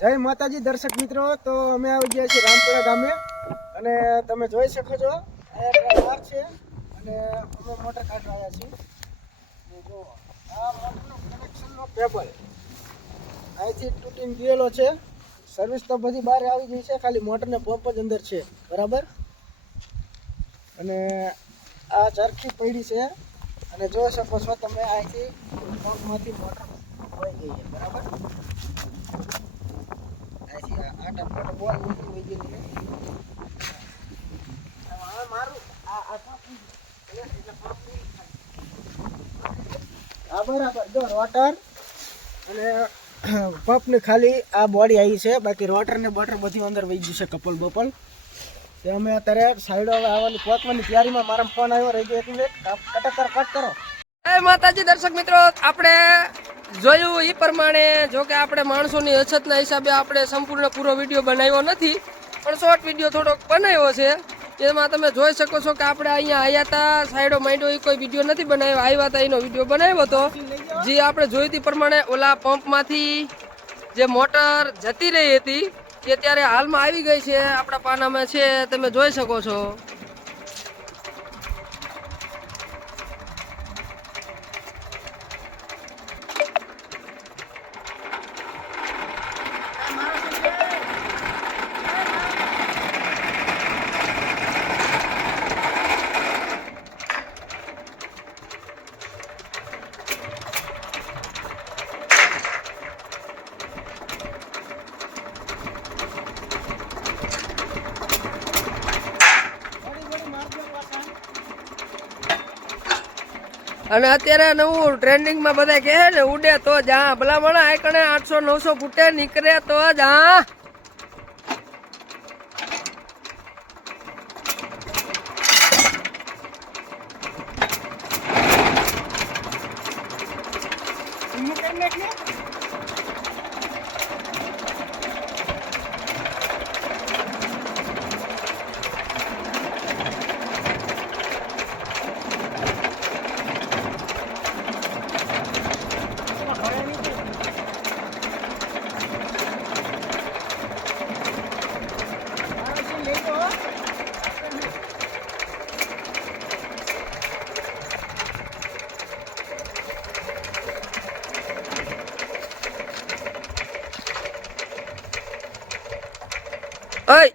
જય માતાજી દર્શક મિત્રો, તો અમે આવી ગયા છીએ રામપુરા ગામે અને તમે જોઈ શકો છો આ છે અને અમે મોટર કાઢવા આવ્યા છીએ. જો આ મોટરનો કનેક્શનનો કેબલ અહીંથી તૂટીને ગયેલો છે. સર્વિસ તો બધી બહાર આવી ગઈ છે, ખાલી મોટરને પંપ જ અંદર છે, બરાબર. અને આ ચરખી પડી છે અને જોઈ શકો છો તમે અહીંથી પંપમાંથી મોટર વહી ગઈ છે, બરાબર. બરાબર જો રોટર અને પંપ ની ખાલી આ બોડી આવી છે, બાકી રોટર ને બટર બધી અંદર વહી ગયું છે કપલ બપલ. તે અમે અત્યારે સાઈડ હવે આવવાની પહોંચવાની તૈયારીમાં મારા ફોન આવ્યો, રહી ગયો 1 મિનિટ, કટ કરો. જય માતાજી દર્શક મિત્રો, આપણે જોયું એ પ્રમાણે જો કે આપણે માણસોની અછતના હિસાબે આપણે સંપૂર્ણ પૂરો વિડીયો બનાવ્યો નથી, પણ શોર્ટ વિડીયો થોડોક બનાવ્યો છે. એમાં તમે જોઈ શકો છો કે આપણે અહીંયા આવ્યા હતા, સાઈડો માંડ્યો એ કોઈ વિડીયો નથી બનાવ્યો, આવ્યા હતા એનો વિડીયો બનાવ્યો હતો. જે આપણે જોઈ તે પ્રમાણે ઓલા પંપમાંથી જે મોટર જતી રહી હતી એ અત્યારે હાલમાં આવી ગઈ છે, આપણા પાનામાં છે, તમે જોઈ શકો છો. અને અત્યારે નવું ટ્રેન્ડિંગમાં બધા કહે છે ને, ઉડે તો જ હા ભલામણ આકણે 800-900 ફૂટે નીકળે તો જ હા. Oi!